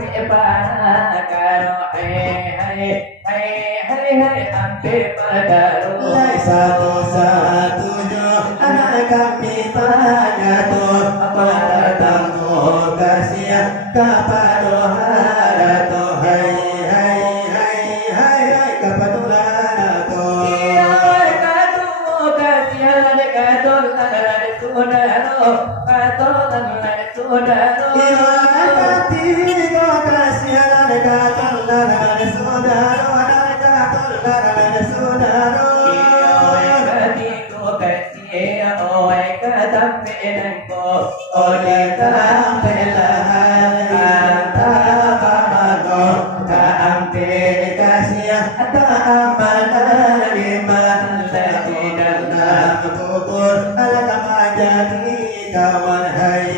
ampe para karo hai ampe padaru Lai satu-satunya anak kami padamu para tamu kasih kepada harato hai kepada harato iya katu kasihan katon saudaro katon saudaro iya katigo kasihan katon saudaro saudaro kawan hai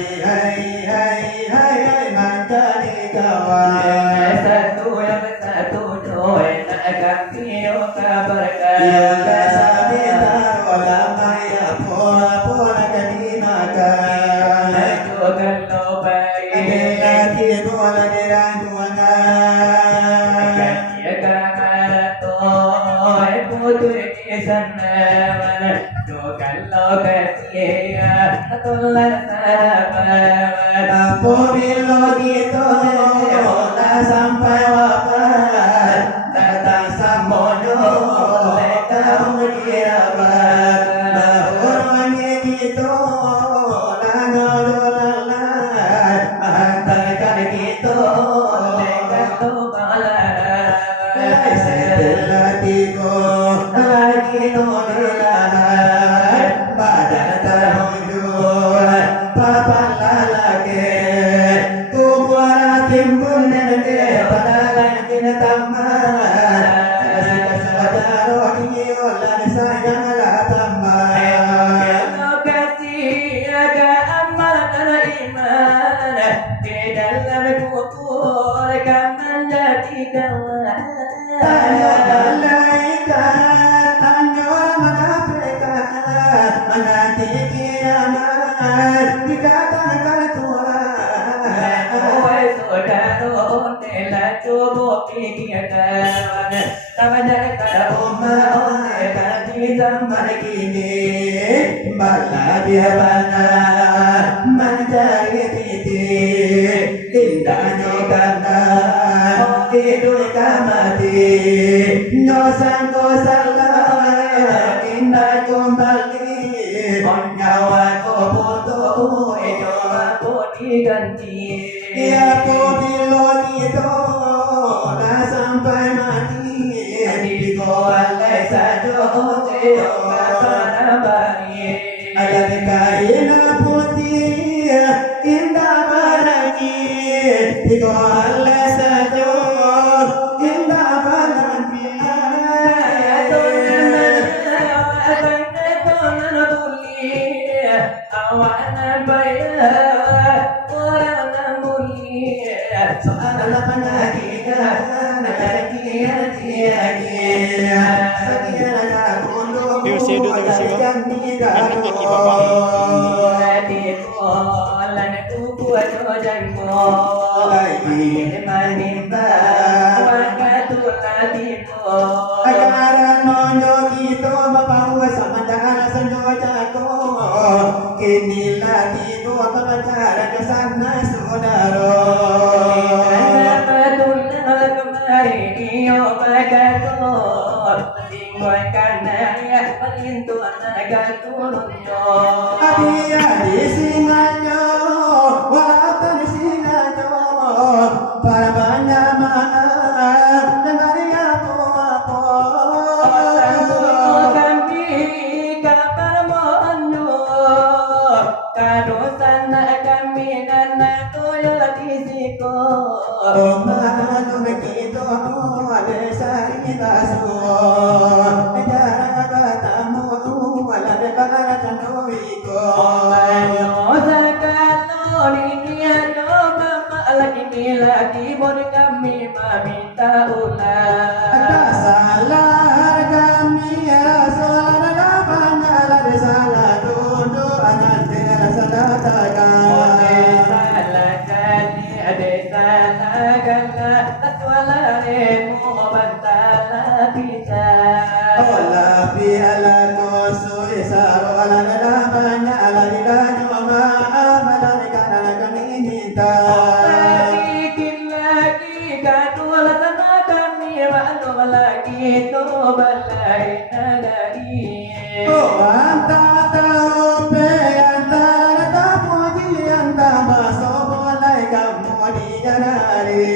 menjadi kawan satu yang satu doa nak kami kabarkan ya sabita wala maya pola jadi makan juga lo baik lagi bola dirang tuana jaga marato putu di sana juga lo kasih tulan sahabat Apabila gitu tak sampai wafat datang samono mereka mengirabat bahurnya gitu lalu-lalang menghantarkan gitu mereka tukalah setelah tigo lagi nodilahan badan terhujur papan lalake kubuara timbun nenge padalan kina taman kasih saudara ini olan sayang lah taman kasih aga amal dan iman di dalam kubur kamu menjadi kawan tanya malaikat tanya malaikat menanti kiamat dikatakan Tuhan ôi saudara tela coba pikirkan namanya kada di zaman kini bala dia bana mencari titik indahnya karena hidup mati dosa salah indah kembali nyawa ku butuh aku diganti ya ku bilo itu dah sampai mati di kualai saja ada kain putih indah barangki di kualai saja indah barangki awan bayar orang muli soal penyakitan kini lagi dua pembicara ke sana saudara Adia singanya walaupun singanya para banyak maaf dengan apa kami kapan monyo kadosan kami nana toyo disiko Mano begitu ada sari basu Negara katamu wala negara tanowiko lagi boleh kami meminta ulang salah kami ya salah banyak salah duduk anak salah takkan salah jadi ada salah gala Tatwalare mo bantala bisa Ola bi ala kosu isaro ala nalamanya ala dilanyo ma'amala nikana kami minta Balikin lagi gadul sama kami Walau lagi to balai nagari Oh anta tahu pe anta rata puji anta maso mulai kamu dijanari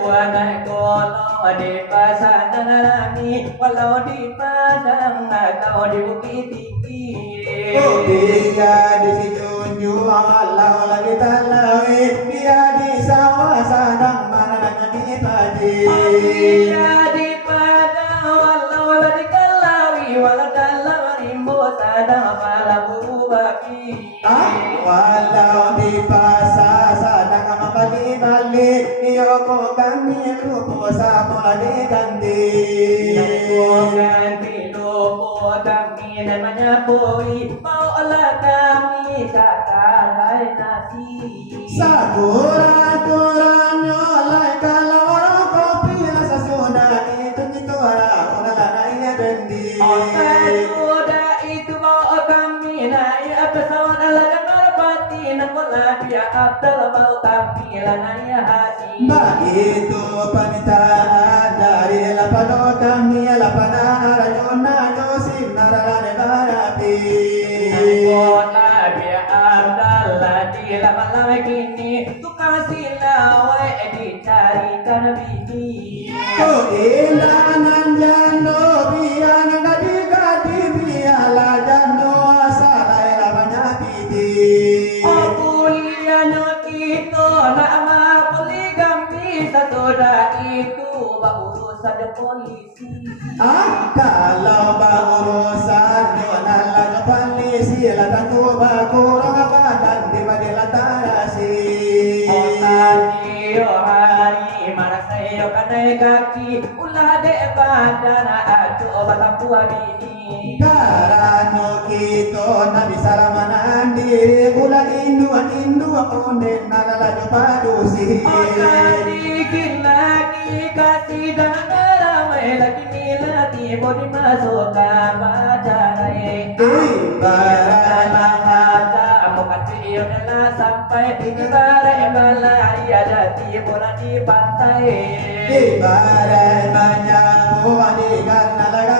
Buana kono di pasang ngalami Walau di padang atau di bukit tinggi Oh dia di sijunju Allah lagi talawi dia di sawah sadang mana lagi padi Dia di padang walau di kalawi Walau dalam rimbo sadang pala buru babi Walau di pasar sadang membalik-balik iyo ko kami lupo sa mula diganti Ganti lupo kami namanya boy Maulah kami kakalai nasi Sakuran-kuran nyolai kalau orang kopi rasa soda itu aku nalana iya bendi Sudah itu bawa kami naik pesawat alaga merpati Nakola dia Abdul bau kami lanaya hati Begitu panitaan dari lapano kami lapana rajona Josip narane barapi Nakola dia Abdul di lama-lama kini Tukang silawai dicarikan bini Oh indahan jano biang gadi-gadi biala jano asalai lamanya piti Oh kuliahnya kita nama poligami Sesudah itu urusan polisi Kalau urusan nalala no polisi latang kurang badan di badila tarasi Oh tadi hari mana saya kanai kaki Ulah dek badan acuh batang tua bini Karano kito nabi salamanan diri gula induan onden nalala no padusi Oh sedikit lagi kasih dan ramai lagi milati bodi masuk ke bacarai Ibarat sampai ibarat balai ada di bola di pantai Ibarat banyak wadikan nalaga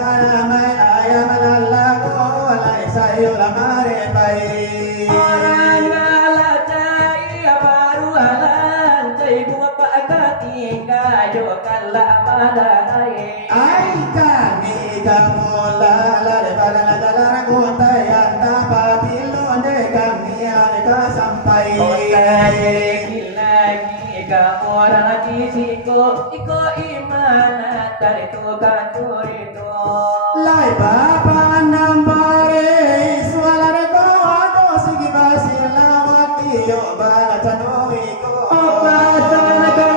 mai ayam nalago lai sayo lamare pai orang galacai baru alan cai buat pak katinga jo kala madai Ai kami kamu lalare balana jalan kuntai anta patilo de kami ane sampai lagi ke orang di siku iko iman dari tukang curi itu Lai bapa nambare suara ko ado sigi basir lawati yo balaca noiko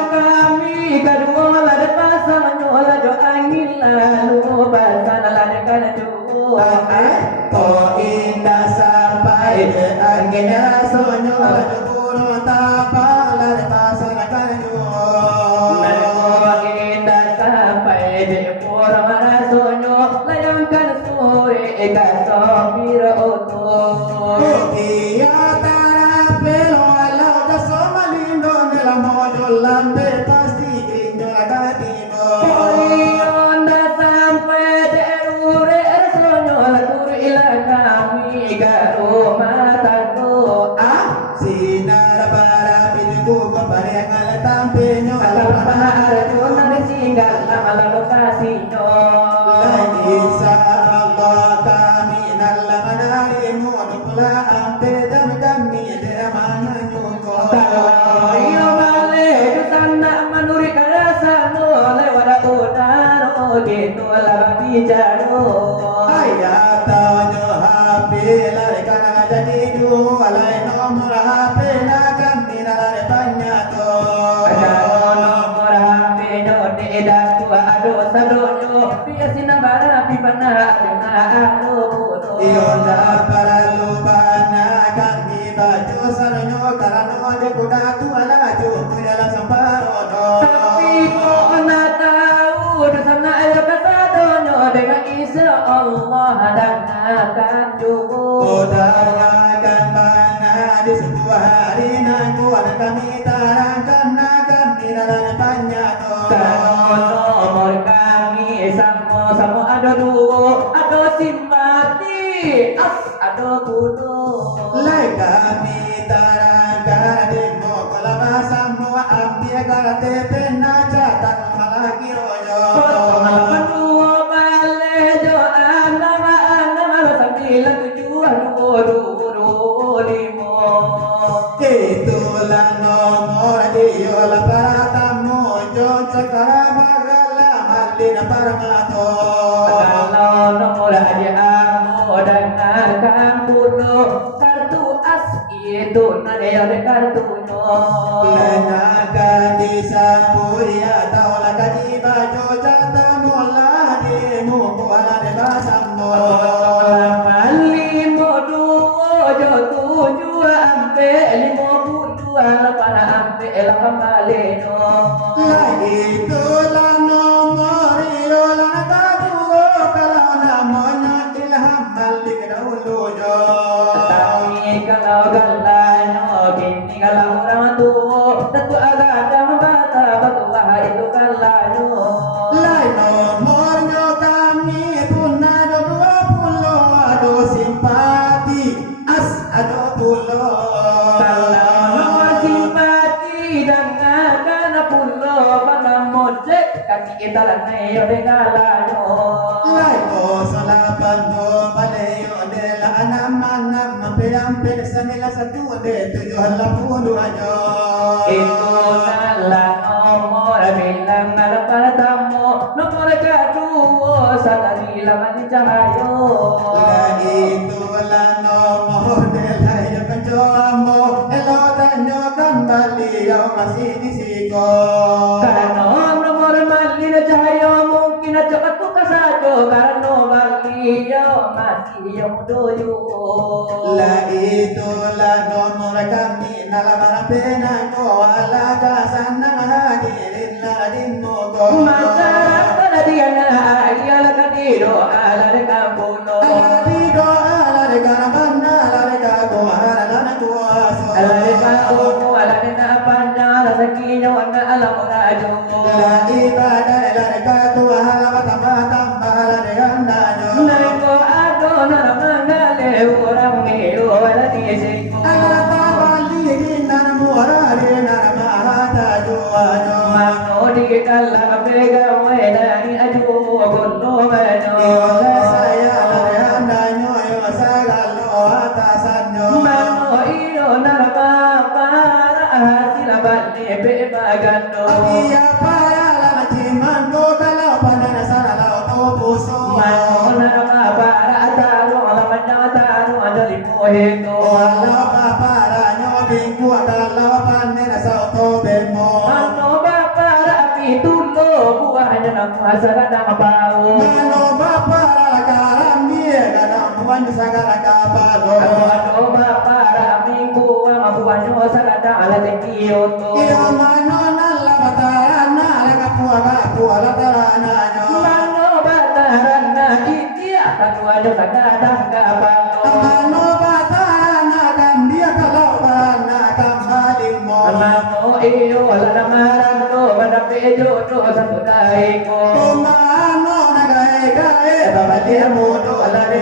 kami kedua lada pasang nyola do angin lalu pasang lada kan dua Ko indah sampai angin sonyo buru tapal lare pasang kanyo indah sampai di pura sonyo layangkan sore kasopir oto Dia tarapelo alau kaso malindo nela mojo lambe pasti injo lagatimo Onda sampai derure sonyo latur ila kami garu mataku Sinar para pingu kembali ngala tampinyo Alamana arjuna ditinggal nama lokasinya Lagi sa Allah kami nalamanarimu nukla ampe kami de mana nyuko Iyo bale sana manuri karasano lewat udaro gitu lah bicara Ayat tanyo hape lare kana jadi alai nomor hape na kami nalare panyato Ada nomor HP nyode dah tua ado sadonyo biasina bara pipana aduna ado Iyo na para lubana kami baju saronyo karano de kuda tu ala ju kuyala samparo karate penna jatan malaki rojo. Malaman dua bale jo anama sembilan tujuh dua limo. Itulah nomor diolah para tamu jon sekarang magala malina parmato. Kalau nomor ajamu dan akan bunuh kartu as itu nadeo de kartunya. Lenakan disambui atau laka di baju jata mula di muku ala de basammo. Limo dua jo tujuh ampe limo dua lapan ampe lapan baleno. Lagi itulah nomor iolah tabuo kalau namanya ilham malik dahulu jo. Tapi kalau galanya kini kalau orang tua tentu agak bata batua itu galanya. Lai nomornya kami pun ada 20 ado simpati as ado pulau. Kalau nomor simpati dan agak pulau pada mojek kaki kita lanai oleh galanya. Lai ko salapan do baleyo de la anaman mampir sanila satu de 70 aja. Itu adalah nomor bilang para tamu nomor kedua sadari laman cahayo. Lagi itulah nomor de la yo kanjomo elo tanyo kan baliyo masih di siko. Karena nomor malina cahayo mungkin cepat ku kasajo karena baliyo masih yang doyo. La itulah nomor kami nalamara pena ko ala kasanang hadirin ladin mo ko. Masyarakat dia ayala kadiro ala de kampuno. Aladido ala de karabana ala de kago ala na kuaso. Ala de kampuno ala de na panjang rezekinya wana alam rajo. La ibadah ala de kago ala batamba ala de andajo. Nako ado na mangale orang meo ala di seko. Ala tabali dinan muarare nan mahata juajo. Mano di kala pega wena ni aju gono mano. Yola saya ala andanyo yo sagalo atasanyo. Mano iyo narama para hasila bali be magando. Agia para la ciman ko kalau panen sarala to puso. Mano narama para ataro alaman ataro andali poheto. Wala pa para nyobing ku kalau panen sa to bemo. Mano para pitulo buahnya nama hasara nama bau. Mano ba para karambi kadang buan sagara kapalo. Ano para minggu ang buahnya sarada ala tekiyoto. Iya mano nalla batarana la kapua la tarana nyo. Mano batarana itia kanuanyo tagadang kapalo. Mano batarana kan dia kalau bana kambaling mo. Mano iyo ala namarando manapejo to sa tunay ko. Kumano nagae gae babalia mudo ala de